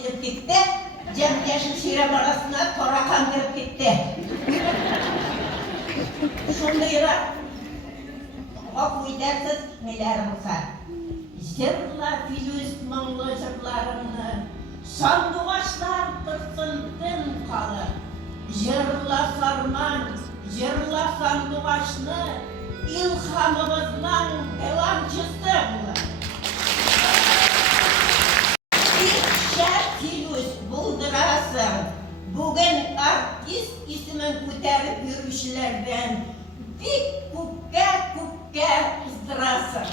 келіп кетті, жем-жешін ширам арасына торақан кіріп кетті. Шондайырақ, оқуйдарсыз мейлерімізға. Жырла Филюс мұңлы жырларыңны, сандуғашлар тұрсын дін қалы. Жырла Сарман, жырла сандуғашны, илхамымызның пеламчысы бұлы. Бекшә Филюс бұлдырасың, бүгін артист исімен көтеріп жүрушілерден бик күпкә қыздырасың.